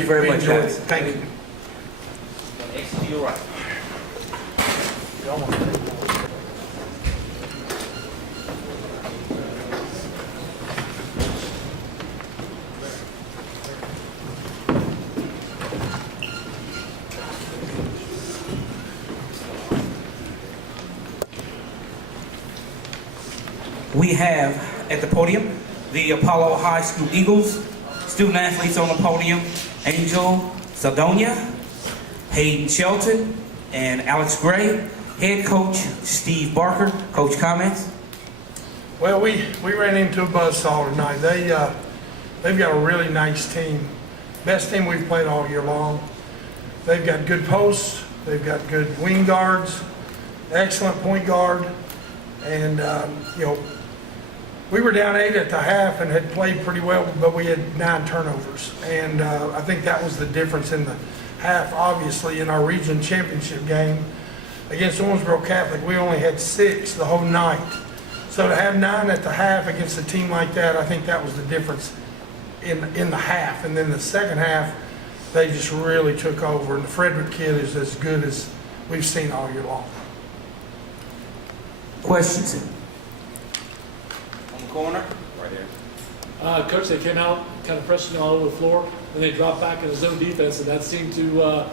you very much, Enjoyed it. guys. Thank you. X to your right. We have at the podium the Apollo High School Eagles, student athletes on the podium, Angel Saldonia, Hayden Shelton, and Alex Gray. Head coach Steve Barker. Coach, comments? Well, we ran into a buzzsaw tonight. They've got a really nice team. Best team we've played all year long. They've got good posts. They've got good wing guards, excellent point guard, and we were down 8 at the half and had played pretty well, but we had 9 turnovers, and I think that was the difference in the half. Obviously, in our region championship game against Owensboro Catholic, we only had 6 the whole night. So to have 9 at the half against a team like that, I think that was the difference in the half. And then the second half, they just really took over. And the Frederick kid is as good as we've seen all year long. Questions? On the corner, right there. Coach, they came out kind of pressing all over the floor, and they dropped back in the zone defense, and that seemed to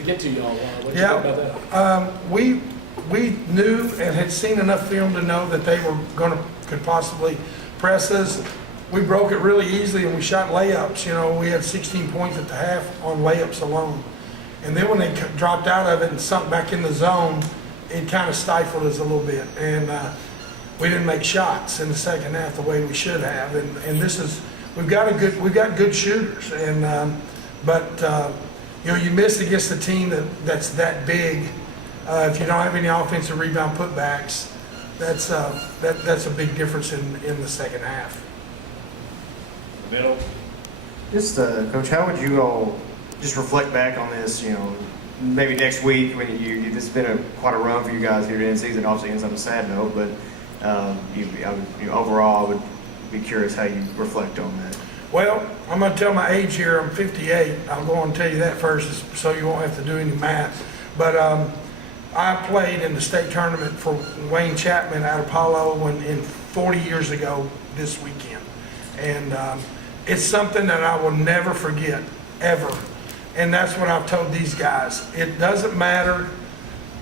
get to y'all. What do you think about that? We knew and had seen enough film to know that they were could possibly press us. We broke it really easily, and we shot layups. You know, we had 16 points at the half on layups alone. And then when they dropped out of it and sunk back in the zone, it kind of stifled us a little bit. And we didn't make shots in the second half the way we should have. And this is, we've got good shooters. And you miss against a team that's that big. If you don't have any offensive rebound putbacks, that's a big difference in the second half. Middle. Just, Coach, how would you all just reflect back on this, maybe next week when this has been quite a run for you guys here in the season, obviously ends on a sad note, but overall I would be curious how you reflect on that. Well, I'm going to tell my age here. I'm 58. I'll go on and tell you that first so you won't have to do any math. But I played in the state tournament for Wayne Chapman at Apollo in 40 years ago this weekend. And it's something that I will never forget, ever. And that's what I've told these guys. It doesn't matter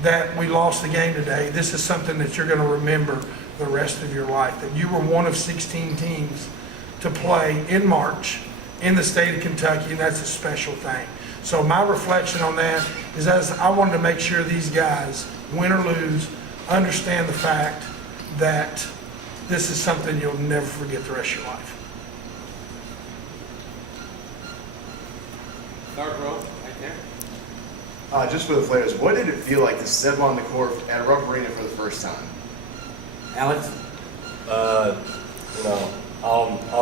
that we lost the game today. This is something that you're going to remember the rest of your life, that you were one of 16 teams to play in March in the state of Kentucky, and that's a special thing. So my reflection on that is, as I wanted to make sure these guys, win or lose, understand the fact that this is something you'll never forget the rest of your life. Third row, right there. Just for the Flares, what did it feel like to step on the court at Rupp Arena for the first time? Alex? I'll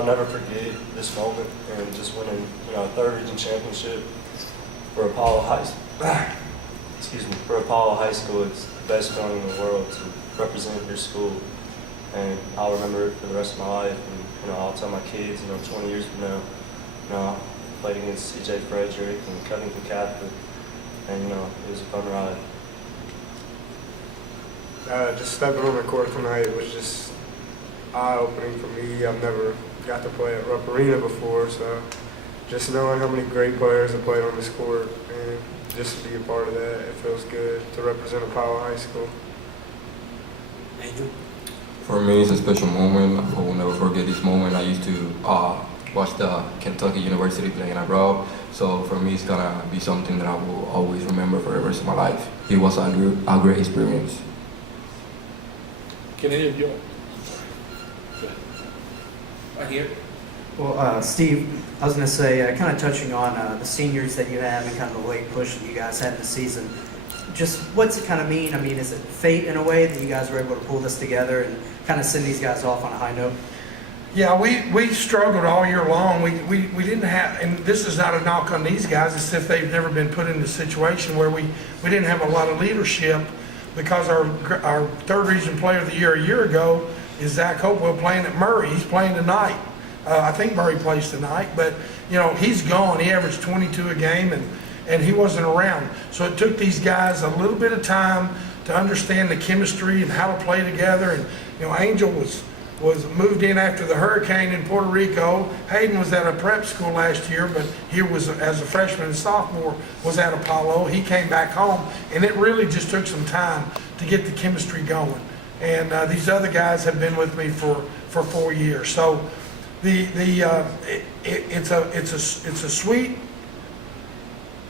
never forget this moment and just winning, a third region championship for Apollo High. For Apollo High School. It's the best feeling in the world to represent your school, and I'll remember it for the rest of my life. And I'll tell my kids, 20 years from now, I played against C.J. Frederick and Covington Cath, and it was a fun ride. Just stepping on the court tonight was just eye-opening for me. I've never got to play at Rupp Arena before, so just knowing how many great players have played on this court and just to be a part of that, it feels good to represent Apollo High School. Angel? For me, it's a special moment. I will never forget this moment. I used to watch the Kentucky University playing abroad, so for me it's gonna be something that I will always remember for the rest of my life. It was a great experience. Can any of you? Right here. Well, Steve, I was going to say, kind of touching on the seniors that you have and kind of the late push that you guys had in the season. Just what's it kind of mean? I mean, is it fate in a way that you guys were able to pull this together and kind of send these guys off on a high note? Yeah, we struggled all year long. We didn't have, and this is not a knock on these guys, it's if they've never been put in a situation where we didn't have a lot of leadership, because our third region player of the year a year ago is Zach Hopewell playing at Murray. He's playing tonight. I think Murray plays tonight, but, you know, he's gone. He averaged 22 a game, and he wasn't around. So it took these guys a little bit of time to understand the chemistry and how to play together. And, you know, Angel was moved in after the hurricane in Puerto Rico. Hayden was at a prep school last year, but he was, as a freshman and sophomore, was at Apollo. He came back home, and it really just took some time to get the chemistry going. And these other guys have been with me for 4 years. So it's a sweet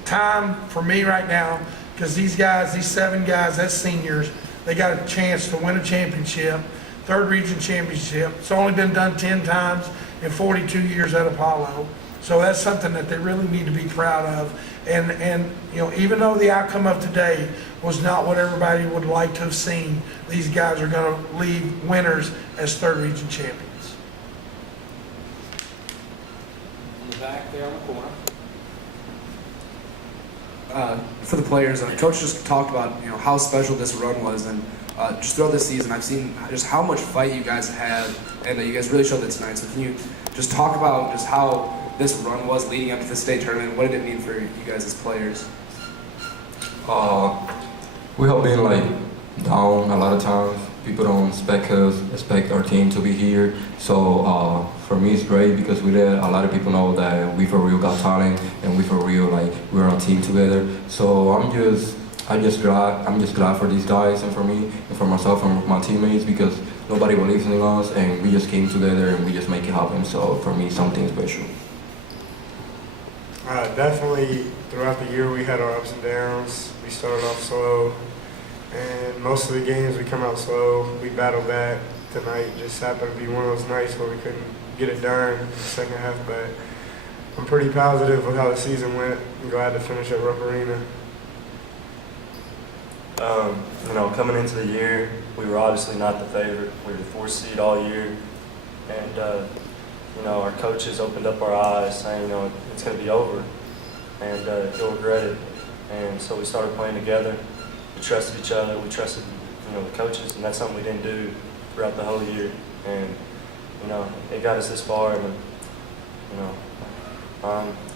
time for me right now, because these guys, these 7 guys, as seniors, they got a chance to win a championship. 3rd region championship. It's only been done 10 times in 42 years at Apollo. So that's something that they really need to be proud of. And you know, even though the outcome of today was not what everybody would like to have seen, these guys are going to leave winners as 3rd region champions. In the back there on the corner. For the players, Coach just talked about, you know, how special this run was, and just throughout this season, I've seen just how much fight you guys have, and you guys really showed that tonight. So can you just talk about just how this run was leading up to the state tournament? What did it mean for you guys as players? We have been like down a lot of times. People don't expect our team to be here. So for me, it's great because we let a lot of people know that we for real got talent, and we for real like we're on a team together. So I'm just glad for these guys and for me and for myself and my teammates, because nobody believes in us, and we just came together and we just make it happen. So for me, something special. Definitely throughout the year we had our ups and downs. We started off slow, and most of the games we come out slow. We battle back. Tonight just happened to be one of those nights where we couldn't get it done in the second half, but I'm pretty positive with how the season went. I'm glad to finish at Rupp Arena. You know, coming into the year, we were obviously not the favorite. We were the 4th seed all year, and you know, our coaches opened up our eyes, saying, you know, it's going to be over, and you'll regret it. And so we started playing together. We trusted each other. We trusted, you know, the coaches, and that's something we didn't do throughout the whole year. And you know, it got us this far, and you know,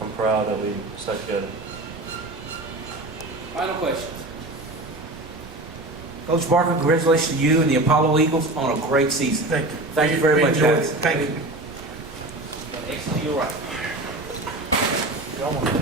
I'm proud that we stuck together. Final questions. Coach Barker, congratulations to you and the Apollo Eagles on a great season. Thank you. Thank you very We much, enjoyed it. guys. Thank you. X to your right. Y'all want to